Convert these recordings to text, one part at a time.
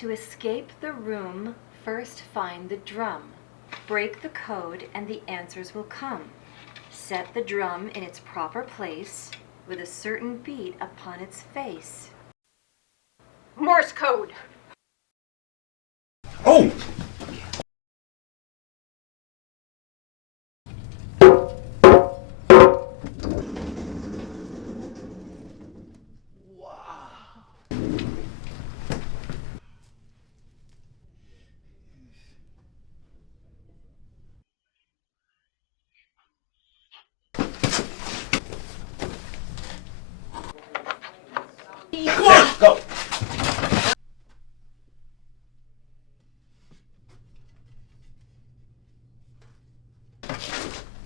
To escape the room, first find the drum. Break the code and the answers will come. Set the drum in its proper place with a certain beat upon its face. Morse code. Oh! Let's go!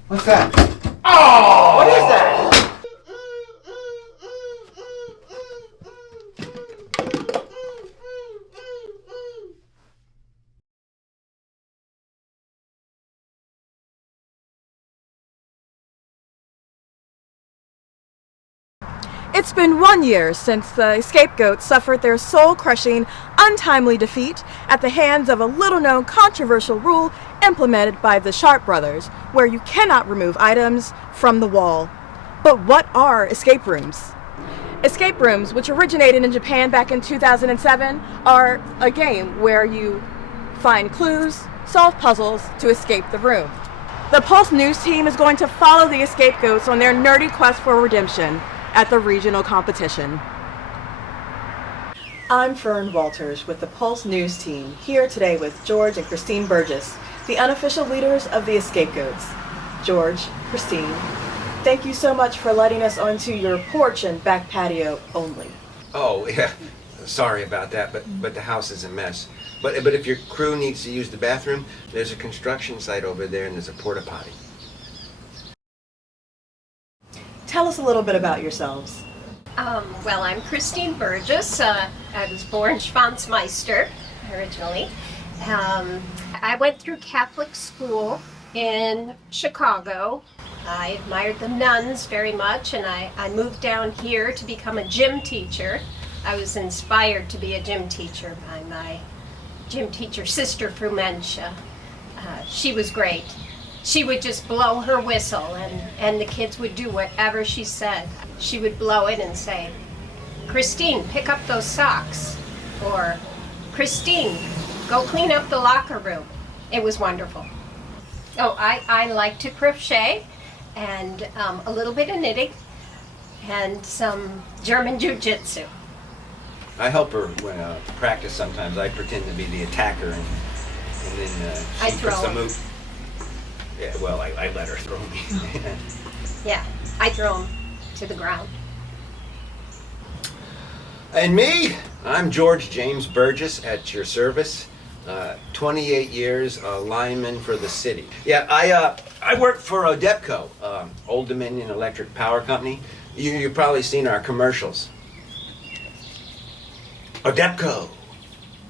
What's that? Oh! What is that? It's been 1 year since the Scapegoats suffered their soul-crushing, untimely defeat at the hands of a little-known controversial rule implemented by the Sharp brothers, where you cannot remove items from the wall. But what are escape rooms? Escape rooms, which originated in Japan back in 2007, are a game where you find clues, solve puzzles to escape the room. The Pulse News team is going to follow the Scapegoats on their nerdy quest for redemption at the regional competition. I'm Fern Walters with the Pulse News team, here today with George and Christine Burgess, the unofficial leaders of the Scapegoats. George, Christine, thank you so much for letting us onto your porch and back patio only. Oh, yeah. Sorry about that, but the house is a mess. But if your crew needs to use the bathroom, there's a construction site over there and there's a porta potty. Tell us a little bit about yourselves. Well, I'm Christine Burgess. I was born Schwanzmeister originally. I went through Catholic school in Chicago. I admired the nuns very much, and I moved down here to become a gym teacher. I was inspired to be a gym teacher by my gym teacher sister Frumentia. She was great. She would just blow her whistle and the kids would do whatever she said. She would blow it and say, "Christine, pick up those socks." Or, "Christine, go clean up the locker room." It was wonderful. Oh, I like to crochet and a little bit of knitting and some German jiu-jitsu. I help her when practice sometimes. I pretend to be the attacker and then I she throw puts the him. move. Yeah, well, I let her throw me. Yeah, I throw them to the ground. And me, I'm George James Burgess at your service. 28 years, a lineman for the city. Yeah, I work for ODEPCO, Old Dominion Electric Power Company. You've probably seen our commercials. ODEPCO,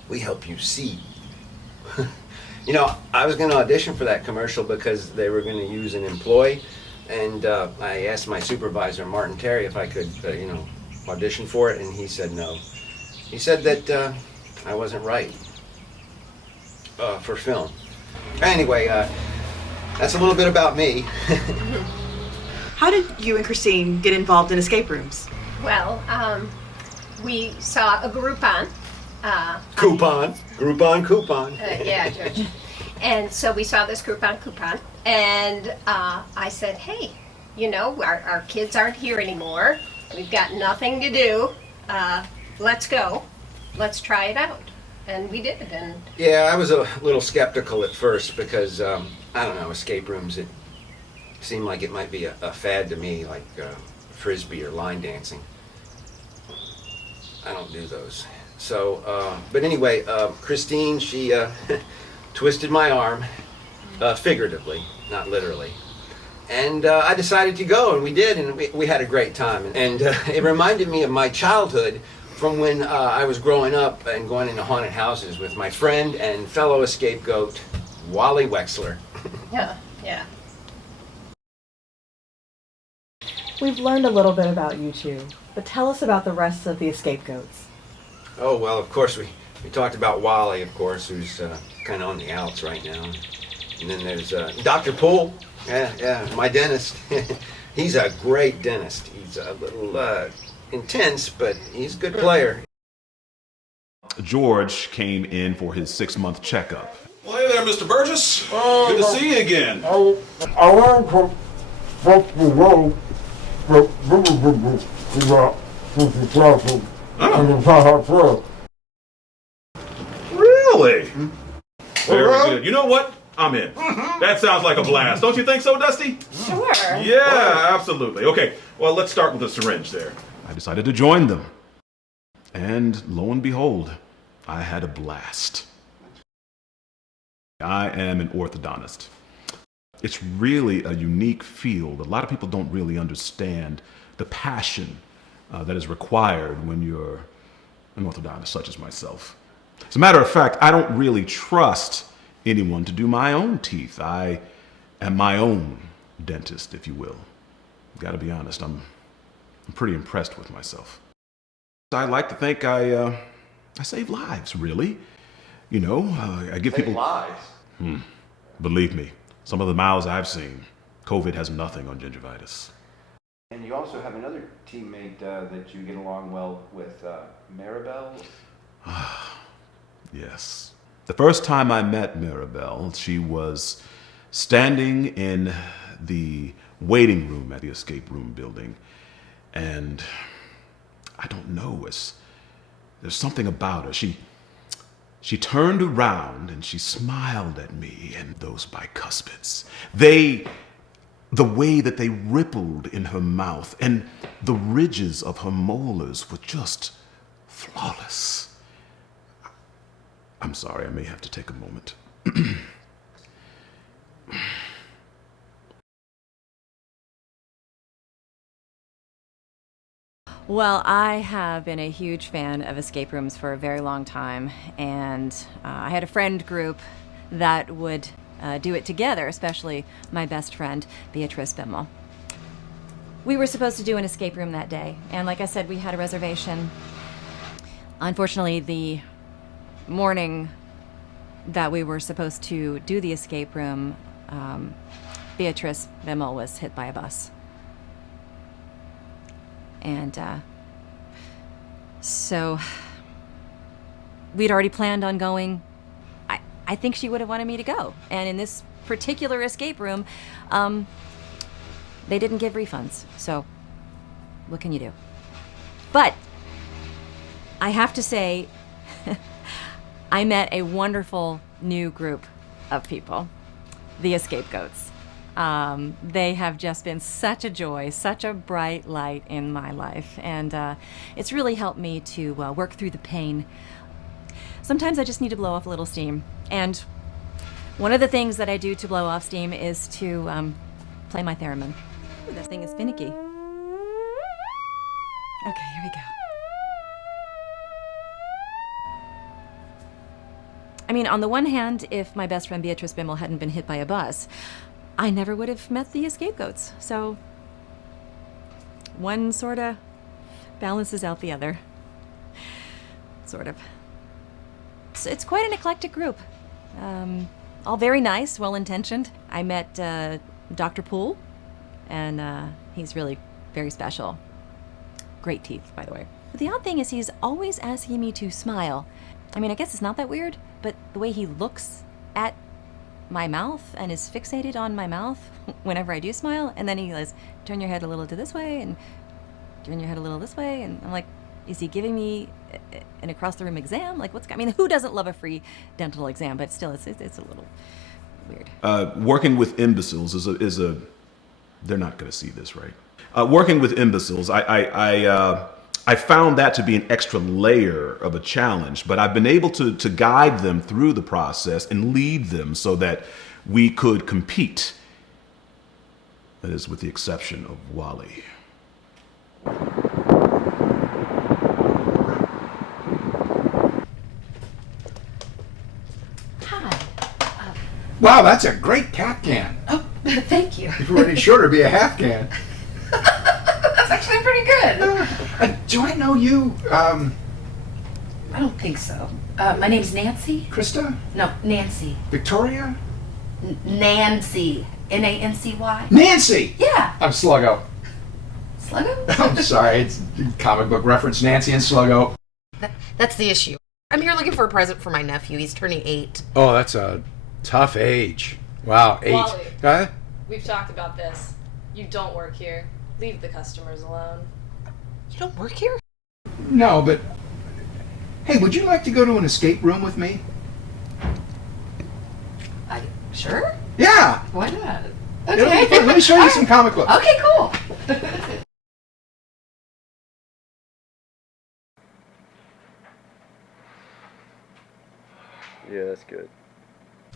we help you see. You know, I was going to audition for that commercial because they were going to use an employee, and I asked my supervisor, Martin Terry, if I could, audition for it, and he said no. He said that I wasn't right for film. Anyway, that's a little bit about me. How did you and Christine get involved in escape rooms? Well, we saw a Groupon. Groupon. Yeah, George. And so we saw this coupon, and I said, "Hey, our kids aren't here anymore. We've got nothing to do. Let's go. Let's try it out." And we did. And Yeah, I was a little skeptical at first because, I don't know, escape rooms, it seemed like it might be a fad to me, like Frisbee or line dancing. I don't do those. So, but anyway, Christine, she twisted my arm, figuratively, not literally. And I decided to go, and we did, and we had a great time. And it reminded me of my childhood from when I was growing up and going into haunted houses with my friend and fellow scapegoat, Wally Wexler. yeah. We've learned a little bit about you two, but tell us about the rest of the Scapegoats. Oh, well, of course, We talked about Wally, of course, who's kind of on the outs right now. And then there's Dr. Poole. Yeah, my dentist. He's a great dentist. He's a little intense, but he's a good player. George came in for his 6-month checkup. Well, hey there, Mr. Burgess. Good to see you again. I learned from the road Really? Very good. You know what? I'm in. That sounds like a blast. Don't you think so, Dusty? Sure. Yeah, absolutely. Okay, well, let's start with the syringe there. I decided to join them. And lo and behold, I had a blast. I am an orthodontist. It's really a unique field. A lot of people don't really understand the passion that is required when you're an orthodontist such as myself. As a matter of fact, I don't really trust anyone to do my own teeth. I am my own dentist, if you will. Gotta be honest, I'm pretty impressed with myself. I like to think I save lives, really. You know, I give people lives. Believe me, some of the mouths I've seen, COVID has nothing on gingivitis. And you also have another teammate that you get along well with, Maribel? Yes. The first time I met Maribel, she was standing in the waiting room at the escape room building. And I don't know, there's something about her. She turned around and she smiled at me, and those bicuspids, the way that they rippled in her mouth and the ridges of her molars were just flawless. I'm sorry, I may have to take a moment. Well, I have been a huge fan of escape rooms for a very long time, and I had a friend group that would do it together, especially my best friend, Beatrice Bimmel. We were supposed to do an escape room that day, and like I said, we had a reservation. Unfortunately, the morning that we were supposed to do the escape room, Beatrice Bimmel was hit by a bus. And so we'd already planned on going. I think she would have wanted me to go. And in this particular escape room, they didn't give refunds. So what can you do? But I have to say, I met a wonderful new group of people, the G.O.A.T.s. They have just been such a joy, such a bright light in my life, and it's really helped me to work through the pain. Sometimes I just need to blow off a little steam, and one of the things that I do to blow off steam is to play my theremin. Ooh, this thing is finicky. Okay, here we go. I mean, on the one hand, if my best friend Beatrice Bimmel hadn't been hit by a bus, I never would have met the G.O.A.T.s. So one sort of balances out the other. Sort of. It's quite an eclectic group. All very nice, well-intentioned. I met Dr. Poole, and he's really very special. Great teeth, by the way. But the odd thing is he's always asking me to smile. I mean, I guess it's not that weird, but the way he looks at my mouth and is fixated on my mouth whenever I do smile, and then he goes, turn your head a little to this way and turn your head a little this way, and I'm like, is he giving me an across the room exam? Like, I mean, who doesn't love a free dental exam? But still, it's a little weird. Working with imbeciles is a they're not going to see this, right? Working with imbeciles, I found that to be an extra layer of a challenge, but I've been able to guide them through the process and lead them so that we could compete. That is with the exception of Wally. Hi. Wow, that's a great cap can. Oh, thank you. If it were any shorter, it'd be a half can. That's actually pretty good. Do I know you? I don't think so. My name's Nancy. Krista? No, Nancy. Victoria? Nancy. Nancy. Nancy! Yeah. I'm Sluggo. Sluggo? I'm sorry, it's a comic book reference. Nancy and Sluggo. That's the issue. I'm here looking for a present for my nephew. He's turning 8. Oh, that's a tough age. Wow, 8. Wally. Huh? We've talked about this. You don't work here. Leave the customers alone. You don't work here? No, but... Hey, would you like to go to an escape room with me? Sure. Yeah! Why not? It'll be Okay. fun. Let me show you some comic books. Okay, cool. Yeah, that's good.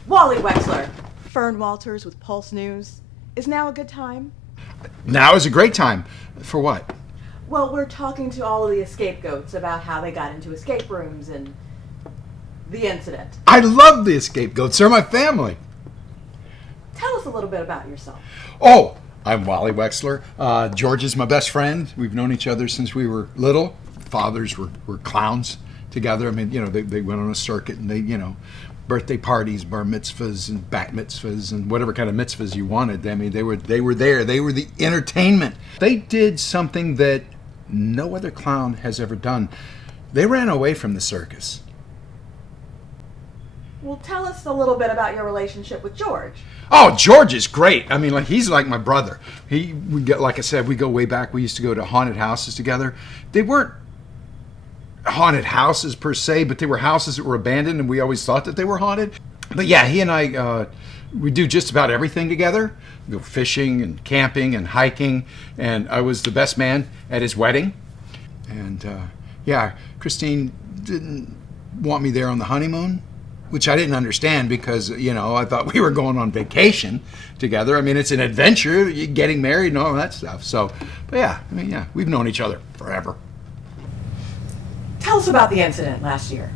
Wally Wexler. Fern Walters with Pulse News. Is now a good time? Now is a great time. For what? Well, we're talking to all of the scapegoats about how they got into escape rooms and the incident. I love the escape goats. They're my family. Tell us a little bit about yourself. Oh, I'm Wally Wexler. George is my best friend. We've known each other since we were little. Fathers were clowns together. I mean, they went on a circuit and they, birthday parties, bar mitzvahs and bat mitzvahs and whatever kind of mitzvahs you wanted. I mean, they were there. They were the entertainment. They did something that no other clown has ever done. They ran away from the circus. Well, tell us a little bit about your relationship with George. Oh, George is great. I mean, he's like my brother. Like I said, we go way back. We used to go to haunted houses together. They weren't haunted houses per se, but they were houses that were abandoned, and we always thought that they were haunted. But yeah, he and I, we do just about everything together. We go fishing and camping and hiking, and I was the best man at his wedding. And yeah, Christine didn't want me there on the honeymoon, which I didn't understand because, I thought we were going on vacation together. I mean, it's an adventure, getting married and all that stuff. So, but yeah, I mean, yeah, we've known each other forever. Tell us about the incident last year.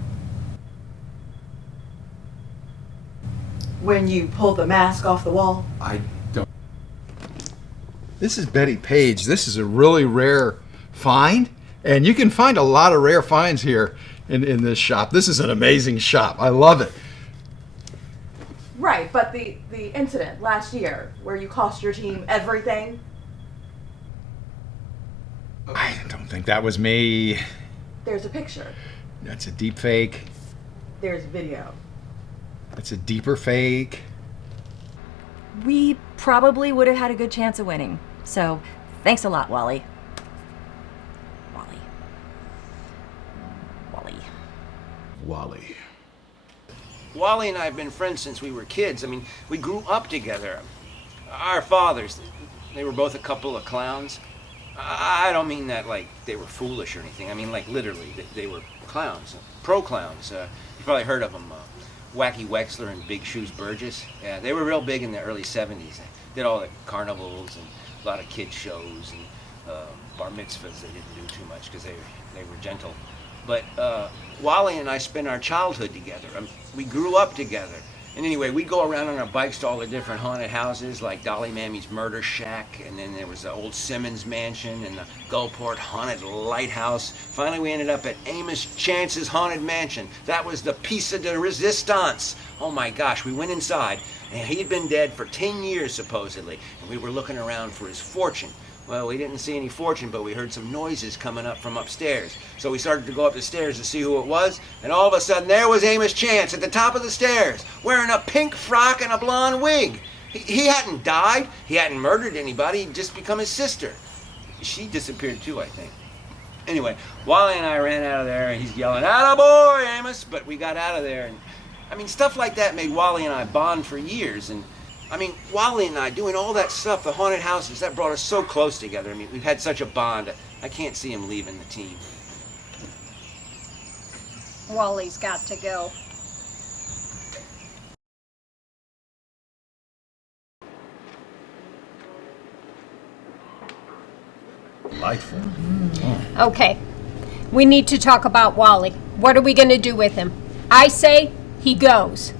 When you pulled the mask off the wall. I don't. This is Betty Page. This is a really rare find, and you can find a lot of rare finds here in this shop. This is an amazing shop. I love it. Right, but the incident last year where you cost your team everything. I don't think that was me. There's a picture. That's a deep fake. There's video. That's a deeper fake. We probably would have had a good chance of winning. So, thanks a lot, Wally. Wally. Wally and I have been friends since we were kids. I mean, we grew up together. Our fathers, they were both a couple of clowns. I don't mean that like they were foolish or anything. I mean like literally, they were clowns, pro clowns. You probably heard of them, Wacky Wexler and Big Shoes Burgess. Yeah, they were real big in the early 70s. They did all the carnivals and a lot of kid shows and bar mitzvahs. They didn't do too much because they were gentle. But Wally and I spent our childhood together. We grew up together. And anyway, we'd go around on our bikes to all the different haunted houses, like Dolly Mammy's Murder Shack, and then there was the old Simmons Mansion and the Gulfport Haunted Lighthouse. Finally, we ended up at Amos Chance's Haunted Mansion. That was the piece de resistance. Oh my gosh, we went inside, and he'd been dead for 10 years, supposedly, and we were looking around for his fortune. Well, we didn't see any fortune, but we heard some noises coming up from upstairs. So we started to go up the stairs to see who it was, and all of a sudden there was Amos Chance at the top of the stairs, wearing a pink frock and a blonde wig. He hadn't died, he hadn't murdered anybody, he'd just become his sister. She disappeared too, I think. Anyway, Wally and I ran out of there, and he's yelling, "Attaboy, Amos!" But we got out of there, and I mean, stuff like that made Wally and I bond for years, and I mean, Wally and I doing all that stuff, the haunted houses, that brought us so close together. I mean, we've had such a bond. I can't see him leaving the team. Wally's got to go. Delightful. Okay, we need to talk about Wally. What are we going to do with him? I say he goes.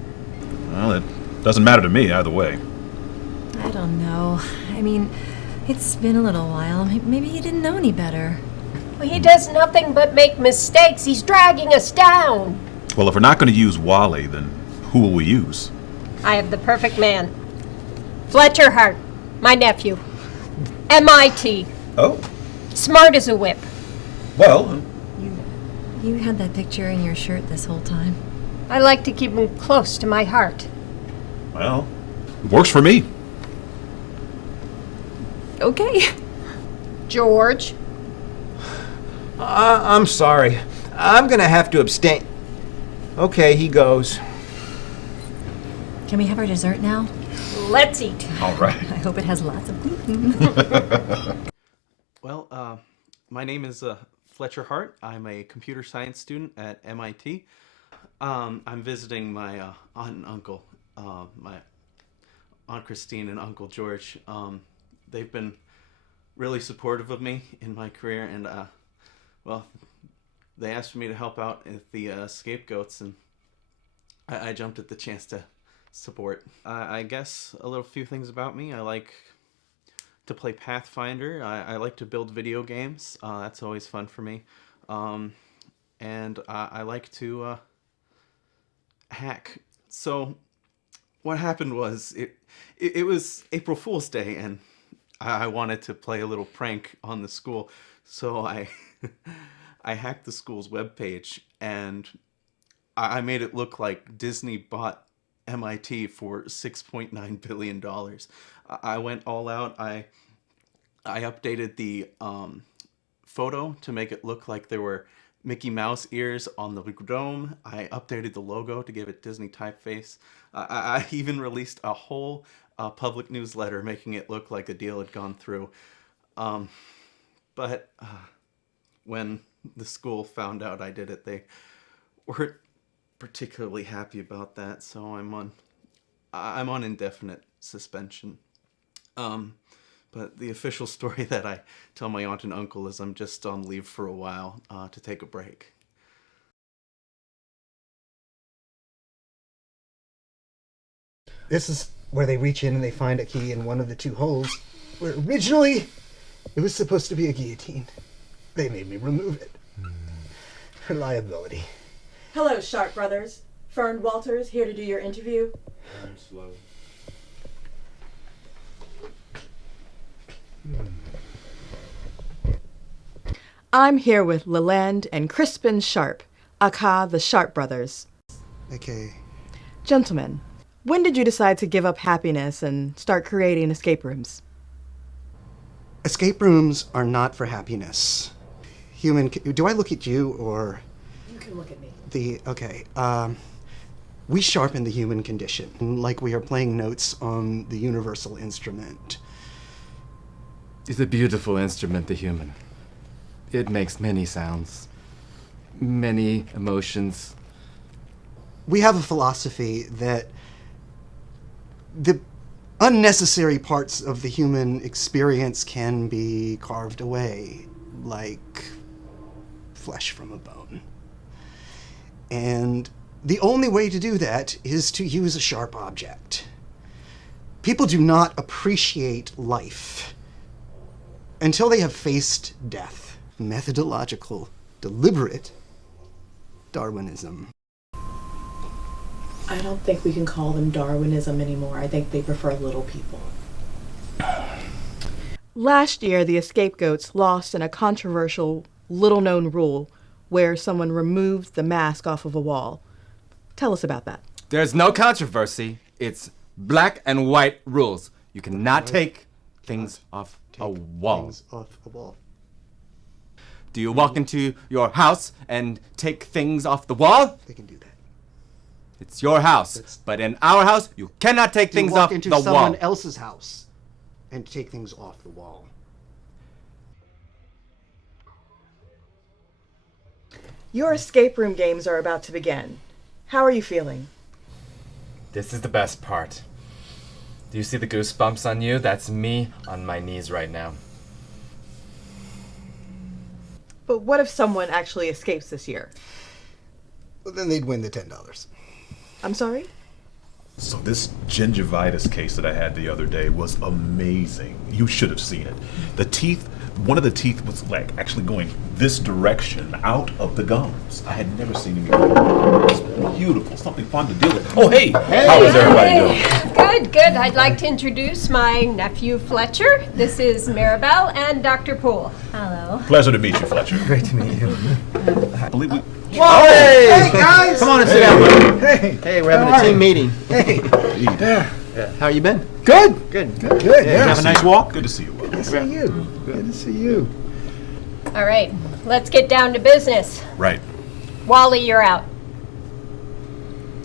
Well, it doesn't matter to me either way. I don't know. I mean, it's been a little while. Maybe you didn't know any better. He does nothing but make mistakes. He's dragging us down. Well, if we're not going to use Wally, then who will we use? I have the perfect man. Fletcher Hart, my nephew. MIT. Oh, Smart as a whip. well, You had that picture in your shirt this whole time. I like to keep him close to my heart. Well, works for me. Okay. George. I'm sorry. I'm gonna have to abstain. Okay, he goes. Can we have our dessert now? Let's eat. all right. I hope it has lots of gluten. Well, my name is Fletcher Hart. I'm a computer science student at MIT. I'm visiting my aunt and uncle, my Aunt Christine and Uncle George. They've been really supportive of me in my career, and well, they asked for me to help out at the Scapegoats, and I jumped at the chance to support. I guess a little few things about me. I like to play Pathfinder. I like to build video games. That's always fun for me. And I like to hack. So what happened was it was April Fool's Day, and I wanted to play a little prank on the school. So I I hacked the school's webpage, and I made it look like Disney bought MIT for $6.9 billion. I went all out. I updated the photo to make it look like there were Mickey Mouse ears on the dome. I updated the logo to give it Disney typeface. I even released a whole public newsletter making it look like a deal had gone through. But when the school found out I did it, they weren't particularly happy about that. So I'm on indefinite suspension. But the official story that I tell my aunt and uncle is I'm just on leave for a while to take a break. This is where they reach in and they find a key in one of the two holes, where originally it was supposed to be a guillotine. They made me remove it. Reliability. Hello, Sharp Brothers. Fern Walters here to do your interview. I'm slow. I'm here with Leland and Crispin Sharp, aka the Sharp Brothers. Okay. Gentlemen, when did you decide to give up happiness and start creating escape rooms? Escape rooms are not for happiness. Do I look at you or? You can look at me. Okay. We sharpen the human condition, like we are playing notes on the universal instrument. It's a beautiful instrument, the human. It makes many sounds, many emotions. We have a philosophy that the unnecessary parts of the human experience can be carved away, like flesh from a bone. And the only way to do that is to use a sharp object. People do not appreciate life until they have faced death. Methodological, deliberate Darwinism. I don't think we can call them Darwinism anymore. I think they prefer little people. Last year, the Scapegoats lost in a controversial, little-known rule where someone removed the mask off of a wall. Tell us about that. There's no controversy. It's black and white rules. You cannot take things off a wall. Things off a wall. Do you walk into your house and take things off the wall? They can do that. It's your house. But in our house, you cannot take things off the Do you walk into someone wall. else's house and take things off the wall? Your escape room games are about to begin. How are you feeling? This is the best part. Do you see the goosebumps on you? That's me on my knees right now. But what if someone actually escapes this year? Well, then they'd win the $10. I'm sorry? So this gingivitis case that I had the other day was amazing. You should have seen it. The teeth, one of the teeth was like actually going this direction out of the gums. I had never seen anything. It was beautiful, something fun to deal with. Oh, hey, how is everybody doing? Good, good. I'd like to introduce my nephew Fletcher. This is Maribel and Dr. Poole. Hello. Pleasure to meet you, Fletcher. Great to meet you. I believe we... Whoa! Hey, guys! Come on and sit down. Hey, we're having a team meeting. Hey. Yeah. How you been? Good. Good. Good. Yeah. Have a nice walk. Good to see you. Good to see you. Good to see you. All right, let's get down to business. Right. Wally, you're out.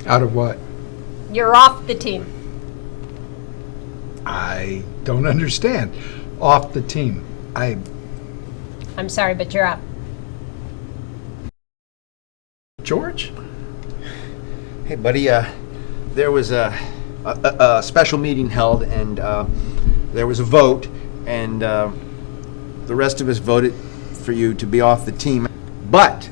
Out of what? You're off the team. I don't understand. Off the team. I'm sorry, but you're out. George? Hey, buddy. There was a special meeting held, and there was a vote, and the rest of us voted for you to be off the team. But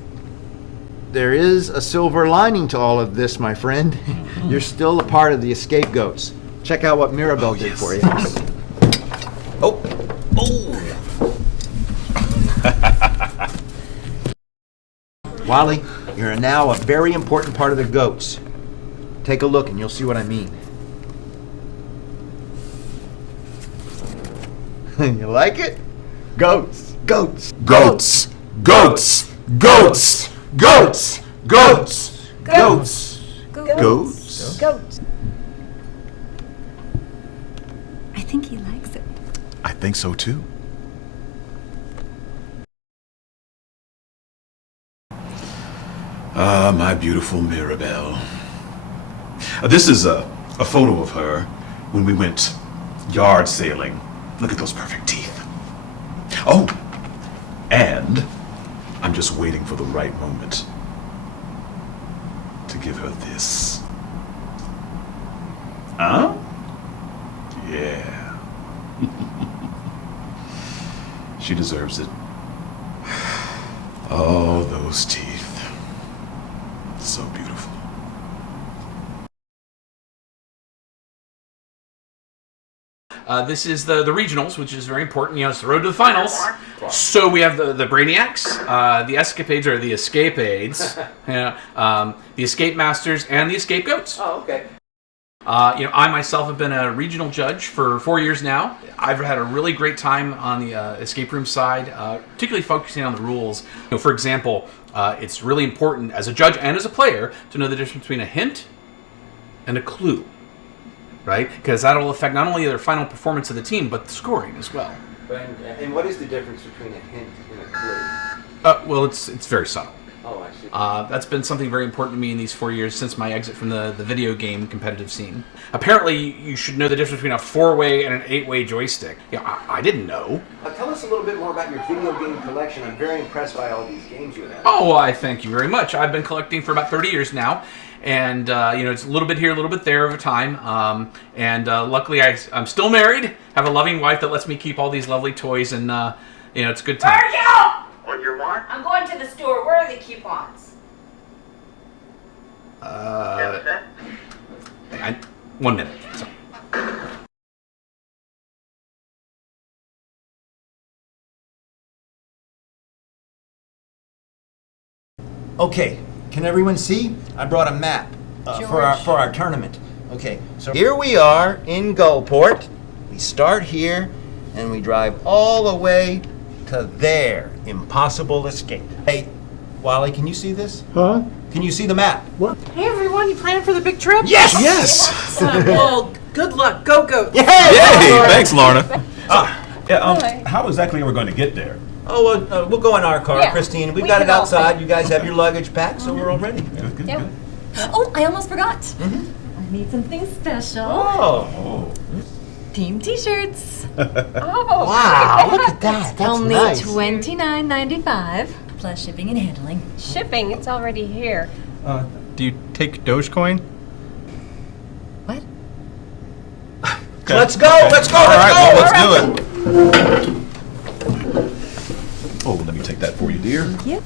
there is a silver lining to all of this, my friend. You're still a part of the Scapegoats. Check out what Mirabelle did for you. Oh. Wally, you're now a very important part of the Goats. Take a look and you'll see what I mean. You like it? Goats. Goats. Goats. Goats. Goats. Goats. Goats. Goats. Goats. Goats. I think he likes it. I think so too. Ah, my beautiful Mirabelle. This is a photo of her when we went yard sailing. Look at those perfect teeth. Oh, and I'm just waiting for the right moment to give her this. Huh? Yeah. She deserves it. Oh, those teeth. So beautiful. This is the regionals, which is very important. You know, it's the road to the finals. So we have the Brainiacs, the Escapades or the Escape-Aids, the Escape Masters, and the Escape Goats. Oh, okay. I myself have been a regional judge for 4 years now. I've had a really great time on the escape room side, particularly focusing on the rules. For example, it's really important as a judge and as a player to know the difference between a hint and a clue, right? Because that'll affect not only their final performance of the team, but the scoring as well. And what is the difference between a hint and a clue? Well, it's very subtle. Oh, I see. That's been something very important to me in these 4 years since my exit from the video game competitive scene. Apparently, you should know the difference between a 4-way and an 8-way joystick. I didn't know. Tell us a little bit more about your video game collection. I'm very impressed by all these games you have. Oh, well, I thank you very much. I've been collecting for about 30 years now. And, it's a little bit here, a little bit there over time. Luckily, I'm still married, have a loving wife that lets me keep all these lovely toys, and, it's a good time. Virgil! What you want? I'm going to the store. Where are the coupons? 1 minute. Sorry. Okay, can everyone see? I brought a map for our tournament. Okay, so here we are in Gulfport. We start here and we drive all the way to there. Impossible escape. Hey, Wally, can you see this? Huh? Can you see the map? What? Hey everyone, you planning for the big trip? Yes! Yes! Well, good luck. Go Goats. Yay! Yay! Thanks, Lorna. How exactly are we going to get there? Oh, we'll go in our car, Yeah, Christine. We've we got can it all outside. fit. You guys have your luggage packed, so we're all ready. Good. Yep. Oh, I almost forgot. I need something special. Oh. Team t-shirts. Oh, Wow, look at that. That's Only nice. $29.95 plus shipping and handling. Shipping, it's already here. Do you take Dogecoin? What? Let's go! Let's go! All Let's right, go! well, let's do it. Oh, let me take that for you, dear. Yep.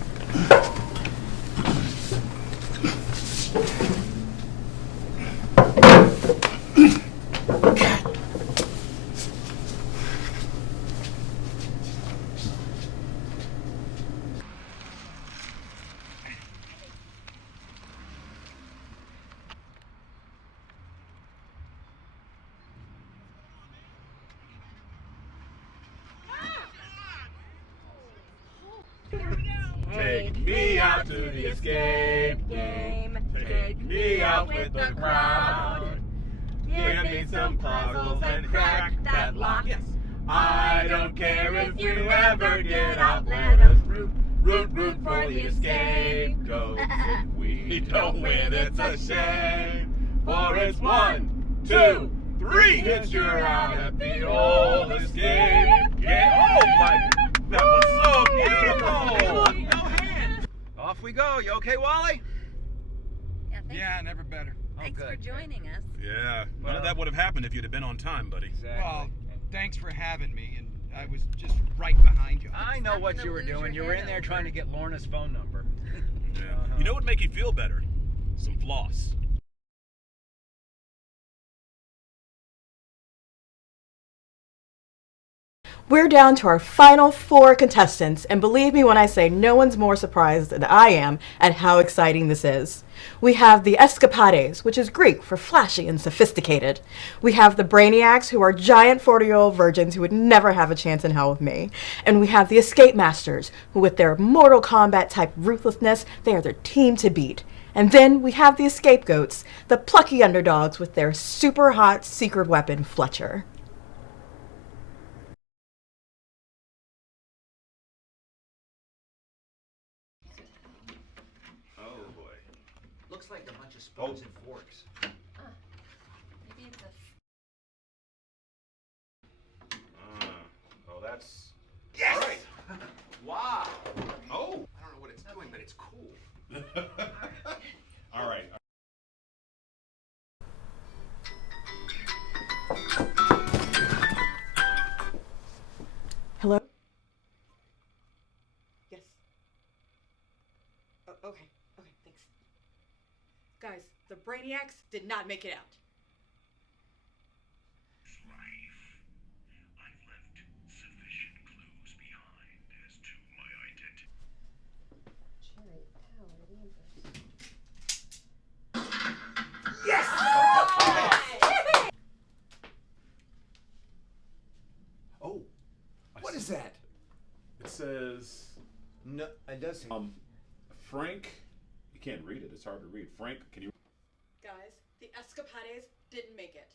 to the escape game. Take me out with the crowd. Give me some puzzles and crack that lock. Yes. I don't care if you ever get out. Let us root for the escape goats. If we don't win, it's a shame. For it's 1, 2, 3 hits you're out at the old escape game. Oh my, that was so beautiful. Look, no hands. Off we go. You okay, Wally? Yeah, never better. Thanks for joining us. Yeah, none of that would have happened if you'd have been on time, buddy. Well, thanks for having me, and I was just right behind you. I know what you were doing. You were in there trying to get Lorna's phone number. Yeah. You know what would make you feel better? Some floss. We're down to our final 4 contestants, and believe me when I say no one's more surprised than I am at how exciting this is. We have the Escapades, which is Greek for flashy and sophisticated. We have the Brainiacs, who are giant 40-year-old virgins who would never have a chance in hell with me. And we have the Escape Masters, who with their Mortal Kombat-type ruthlessness, they are the team to beat. And then we have the Scapegoats, the plucky underdogs with their super hot secret weapon, Fletcher. Looks like a bunch of spoons and forks. Maybe it's Oh, that's... Yes! All right. Wow. Oh. I don't know what it's doing, but it's cool. All right. Hello? Yes. Oh, okay, thanks. Guys, the Brainiacs did not make it out. Yes! Oh. What is that? It says... No, it does say... Frank... You can't read it. It's hard to read. Frank, can you... Guys, the Escapades didn't make it.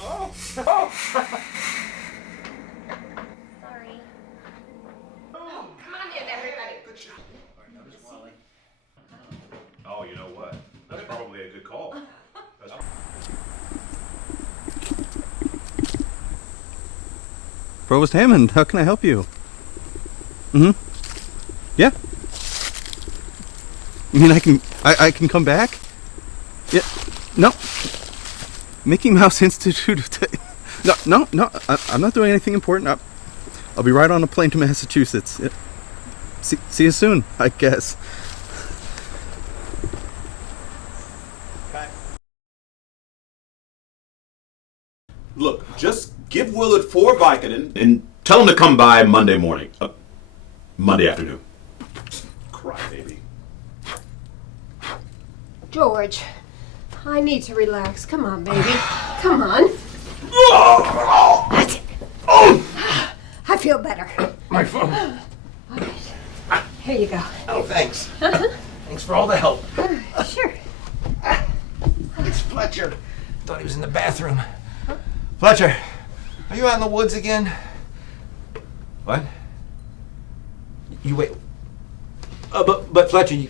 Oh! Sorry. Oh, come on in, everybody. Good job. Oh, you know what? That's probably a good call. That's... Provost Hammond, how can I help you? Yeah. You mean I can come back? Yeah. No. Mickey Mouse Institute of No, I'm not doing anything important. I'll be right on a plane to Massachusetts. Yeah. See you soon, I guess. Look, just give Willard 4 Vicodin and tell him to come by Monday morning. Monday afternoon. Crybaby. George, I need to relax. Come on, baby. Come on. That's it. I feel better. My phone. All right. Here you go. Oh, thanks. Thanks for all the help. Sure. It's Fletcher. Thought he was in the bathroom. Fletcher, are you out in the woods again? What? You wait. But Fletcher,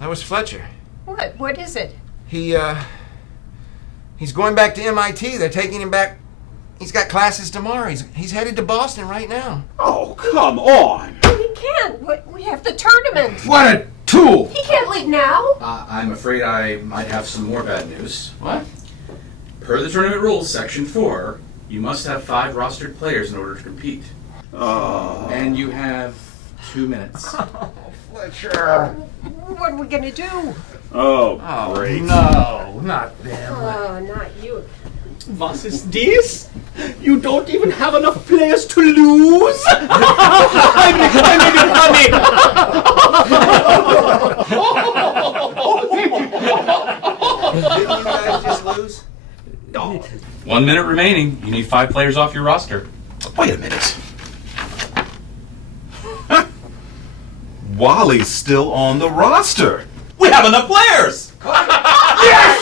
that was Fletcher. What? What is it? He's going back to MIT. They're taking him back. He's got classes tomorrow. He's headed to Boston right now. Oh, come on. He can't. We have the tournament. What a tool! He can't leave now. I'm afraid I might have some more bad news. What? Per the tournament rules, Section 4, you must have 5 rostered players in order to compete. Oh. And you have 2 minutes. Fletcher. What are we going to do? Oh, great. No, not them. Oh, not you. Was ist dies? You don't even have enough players to lose? I made it Didn't you guys just lose? No. 1 minute remaining. You need 5 players off your roster. Wait a minute. Wally's still on the roster. We have enough players. Yes!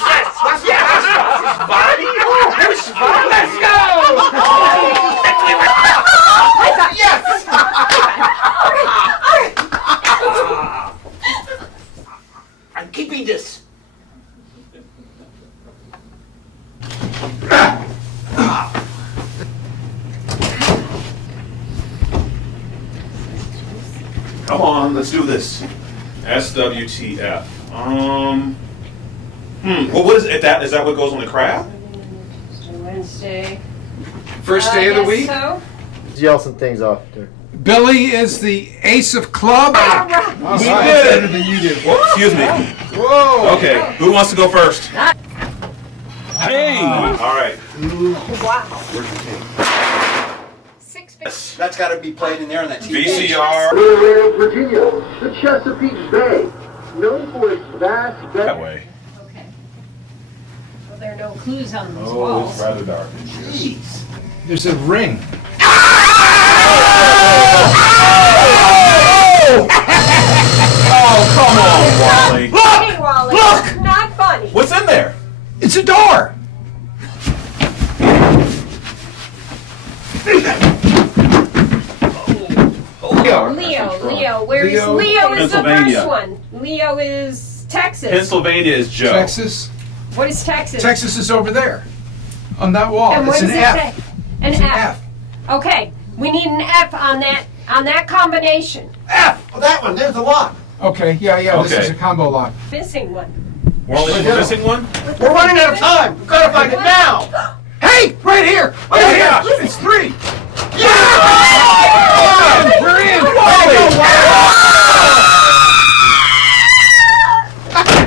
Buddy! Let's go! Yes! I'm keeping this. Come on, let's do this. SWTF. Well, what is it? Is that what goes on the crab? Wednesday. First day of the week. So. Yell some things off there. Billy is the ace of clubs. We did it. Better than you did. Excuse me. Whoa. Okay, who wants to go first? Hey. All right. Wow. Where's the king? 6 That's got to be played in there on that TV. VCR. Virginia, the Chesapeake Bay, known for its vast That way. Okay. Well, there are no clues on those Oh, walls. it's rather dark in here. Jeez. There's a ring. Oh, come on, Wally. Hey, Wally. Look! Not funny. What's in there? It's a door. Leo. Where is Leo? Is the first one. Leo is Texas. Pennsylvania is Joe. Texas. What is Texas? Texas is over there, on that wall. And It's what an does it F. say? An It's an F. F. Okay, we need an F on that combination. F. Oh, that one. There's the lock. Okay, yeah. This Okay. is a combo lock. Missing one. We're missing one? We're running out of time. We've got to find it now. Hey, right here. Oh, Right here. gosh. It's 3. Yeah! We're in.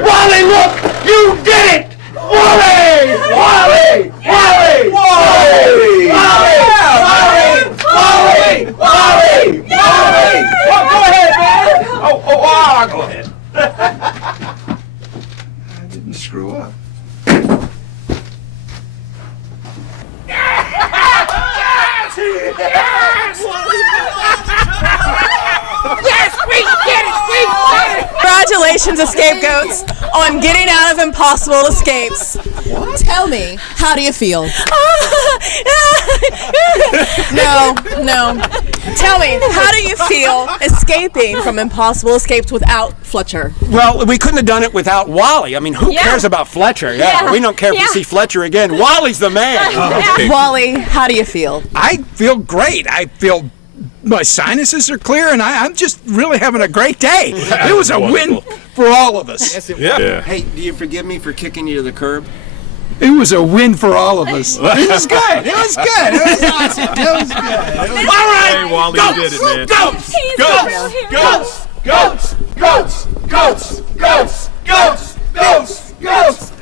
Wally, look! You did it! Wally! Wally! Wally! Wally! Wally! Wally! Wally! Oh, go ahead, man. Go ahead. I didn't screw up. Yes, we did it! We did it! Congratulations, Escapegoats, on getting out of impossible escapes. Tell me, how do you feel? No. Tell me, how do you feel escaping from impossible escapes without Fletcher? Well, we couldn't have done it without Wally. I mean, who cares about Fletcher? Yeah, we don't care if we see Fletcher again. Wally's the man. Wally, how do you feel? I feel great. I feel my sinuses are clear, and I'm just really having a great day. It was a win for all of us. Yeah. Hey, do you forgive me for kicking you to the curb? It was a win for all of us. It was good. It was good. It was awesome. It was good. All right. Hey, Wally, you did it, man. Goats!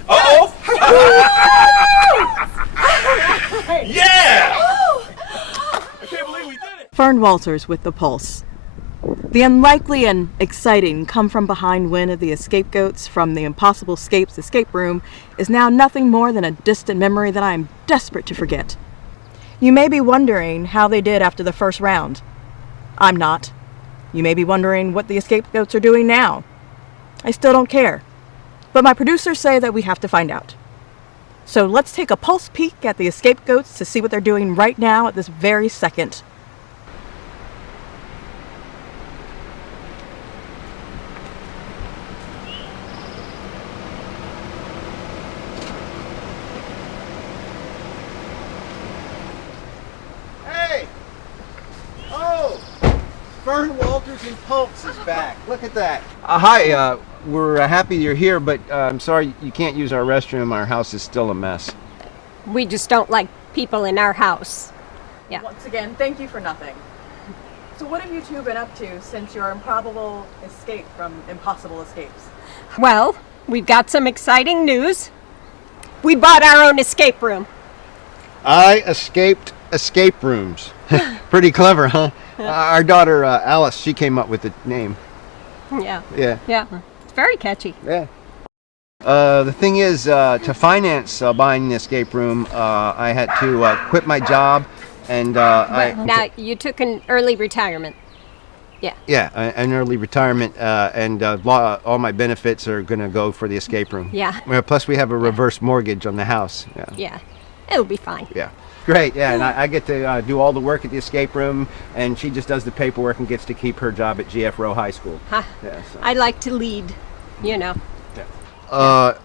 Uh-oh. Yeah! I can't believe we did it. Fern Walters with The Pulse. The unlikely and exciting come from behind win of the Escapegoats from the Impossible Escapes escape room is now nothing more than a distant memory that I am desperate to forget. You may be wondering how they did after the first round. I'm not. You may be wondering what the Escapegoats are doing now. I still don't care. But my producers say that we have to find out. So let's take a pulse peek at the Escapegoats to see what they're doing right now at this very second. Hey! Oh! Fern Walters and Pulse is back. Look at that. Hi, we're happy you're here, but I'm sorry you can't use our restroom. Our house is still a mess. We just don't like people in our house. Yeah. Once again, thank you for nothing. So what have you two been up to since your improbable escape from Impossible Escapes? Well, we've got some exciting news. We bought our own escape room. I escaped escape rooms. Pretty clever, huh? Our daughter Alice, she came up with the name. Yeah. Yeah. Yeah. It's very catchy. Yeah. The thing is, to finance buying the escape room, I had to quit my job, and Now, you took an early retirement. Yeah. Yeah, an early retirement, and all my benefits are going to go for the escape room. Yeah. Well, plus, we have a reverse mortgage on the house. Yeah. Yeah. It'll be fine. Yeah. Great, yeah, and I get to do all the work at the escape room, and she just does the paperwork and gets to keep her job at GF Rowe High School. Huh. Yeah, so. I like to lead, you know.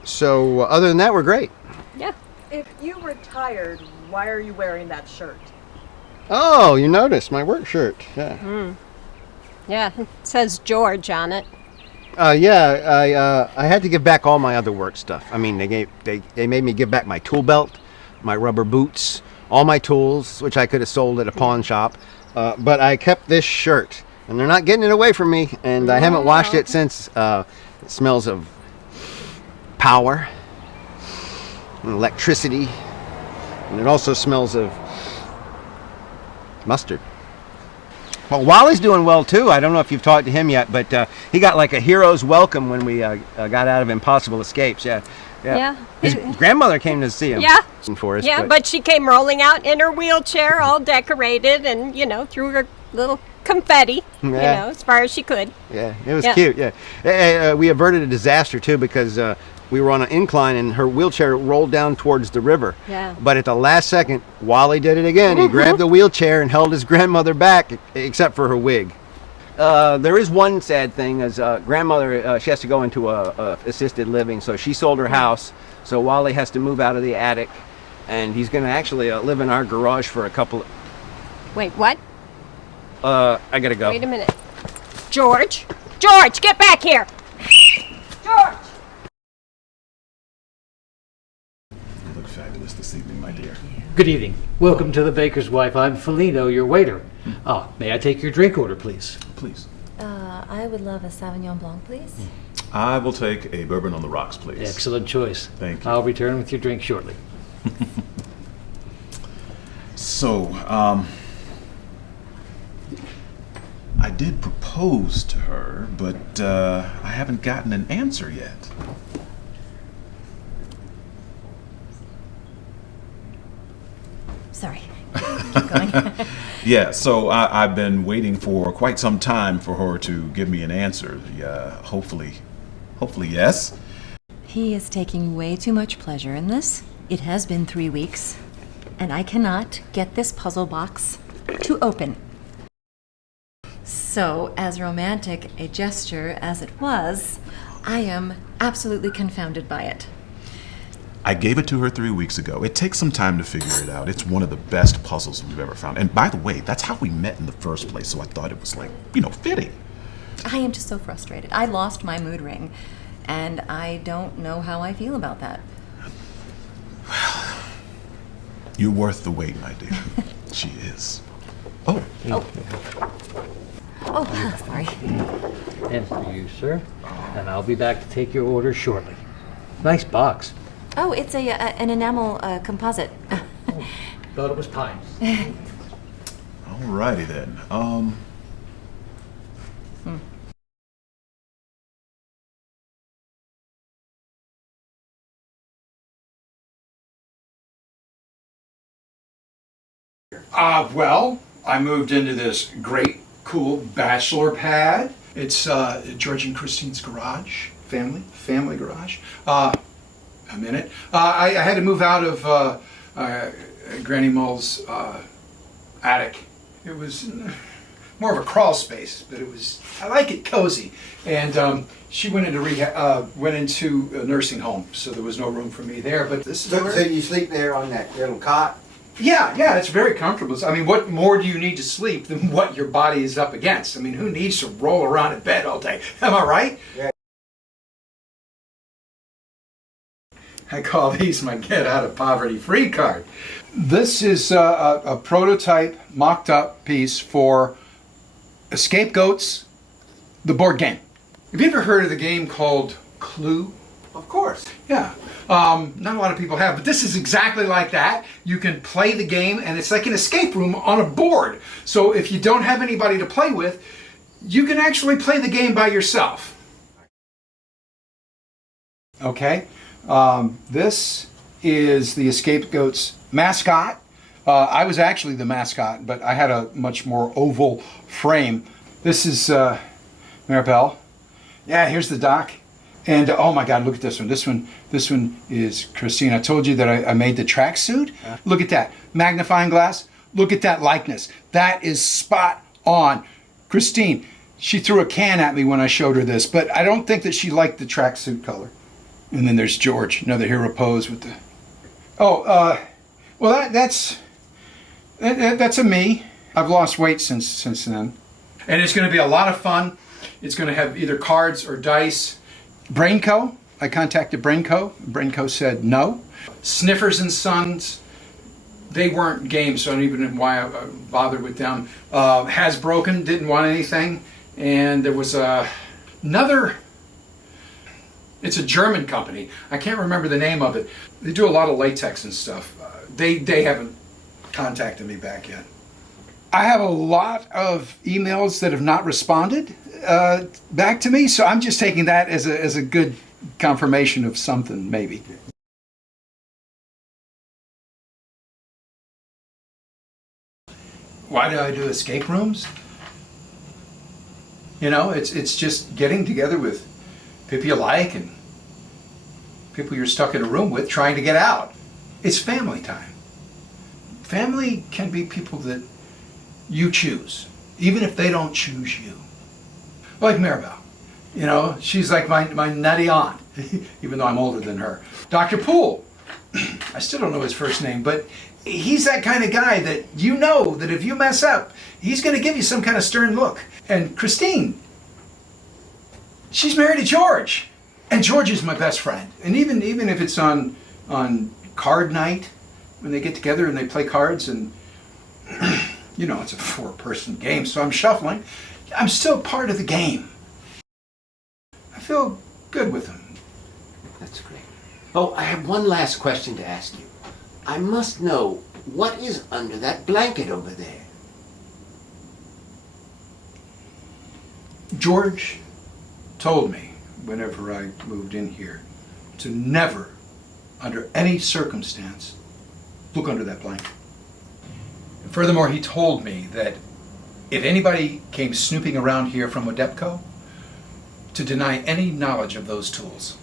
So other than that, we're great. Yeah. If you retired, why are you wearing that shirt? Oh, you noticed my work shirt. Yeah. Yeah, it says George on it. Yeah, I had to give back all my other work stuff. I mean, they made me give back my tool belt, my rubber boots, all my tools, which I could have sold at a pawn shop. But I kept this shirt, and they're not getting it away from me. And I haven't washed it since. It smells of power and electricity, and it also smells of mustard. Well, Wally's doing well too. I don't know if you've talked to him yet, but he got like a hero's welcome when we got out of Impossible Escapes. Yeah. His grandmother came to see him. Yeah. For us. Yeah, but she came rolling out in her wheelchair, all decorated, and threw her little confetti, as far as she could. Yeah, it was cute. Yeah, we averted a disaster too because we were on an incline and her wheelchair rolled down towards the river. Yeah. But at the last second, Wally did it again. He grabbed the wheelchair and held his grandmother back, except for her wig. There is one sad thing, as grandmother, she has to go into a assisted living, so she sold her house. So Wally has to move out of the attic, and he's going to actually live in our garage for a couple. Wait, what? I gotta go. Wait a minute. George, get back here. George. You look fabulous this evening, my dear. Good evening. Welcome to the Baker's Wife. I'm Felino, your waiter. May I take your drink order, please? Please. I would love a Sauvignon Blanc, please. I will take a bourbon on the rocks, please. Excellent choice. Thank you. I'll return with your drink shortly. So, I did propose to her, but I haven't gotten an answer yet. Sorry. Keep going. Yeah, so I've been waiting for quite some time for her to give me an answer. Hopefully yes. He is taking way too much pleasure in this. It has been 3 weeks, and I cannot get this puzzle box to open. So, as romantic a gesture as it was, I am absolutely confounded by it. I gave it to her 3 weeks ago. It takes some time to figure it out. It's one of the best puzzles we've ever found. And by the way, that's how we met in the first place, so I thought it was fitting. I am just so frustrated. I lost my mood ring, and I don't know how I feel about that. Well, you're worth the wait, my dear. She is. Oh. Oh, sorry. And for you, sir. And I'll be back to take your order shortly. Nice box. Oh, it's an enamel composite. Thought it was pine. Alrighty then. Well, I moved into this great, cool bachelor pad. It's George and Christine's garage, family garage. A minute. I had to move out of Granny Mull's attic. It was more of a crawl space, but I like it cozy. And she went into a nursing home, so there was no room for me there. But this is So you sleep there on that little cot? Yeah, it's very comfortable. I mean, what more do you need to sleep than what your body is up against? I mean, who needs to roll around in bed all day? Am I right? Yeah. I call these my get out of poverty free card. This is a prototype mocked up piece for G.O.A.T.s, the board game. Have you ever heard of the game called Clue? Of course. Yeah. Not a lot of people have, but this is exactly like that. You can play the game, and it's like an escape room on a board. So if you don't have anybody to play with, you can actually play the game by yourself. Okay, this is the Escape Goats mascot. I was actually the mascot, but I had a much more oval frame. This is Maribel. Yeah, here's the doc. And oh my God, look at this one. This one is Christine. I told you that I made the tracksuit. Look at that magnifying glass. Look at that likeness. That is spot on. Christine, she threw a can at me when I showed her this, but I don't think that she liked the tracksuit color. And then there's George, another hero pose with the. Oh, well that's a me. I've lost weight since then, and it's going to be a lot of fun. It's going to have either cards or dice. Brainco, I contacted Brainco. Brainco said no. Sniffers and Sons, they weren't game, so I don't even know why I bothered with them. Has Broken didn't want anything, and there was another. It's a German company. I can't remember the name of it. They do a lot of latex and stuff. They haven't contacted me back yet. I have a lot of emails that have not responded back to me, so I'm just taking that as a good confirmation of something, maybe. Why do I do escape rooms? You know, it's just getting together with people you like and people you're stuck in a room with trying to get out. It's family time. Family can be people that you choose, even if they don't choose you. Like Maribel. You know, she's like my nutty aunt, even though I'm older than her. Dr. Poole, I still don't know his first name, but he's that kind of guy that you know that if you mess up, he's going to give you some kind of stern look. And Christine, she's married to George. And George is my best friend. And even if it's on card night, when they get together and they play cards, and you know, it's a 4-person game, so I'm shuffling, I'm still part of the game. I feel good with him. That's great. Oh, I have one last question to ask you. I must know, what is under that blanket over there? George told me whenever I moved in here to never, under any circumstance, look under that blanket. And furthermore, he told me that if anybody came snooping around here from Odepco, to deny any knowledge of those tools.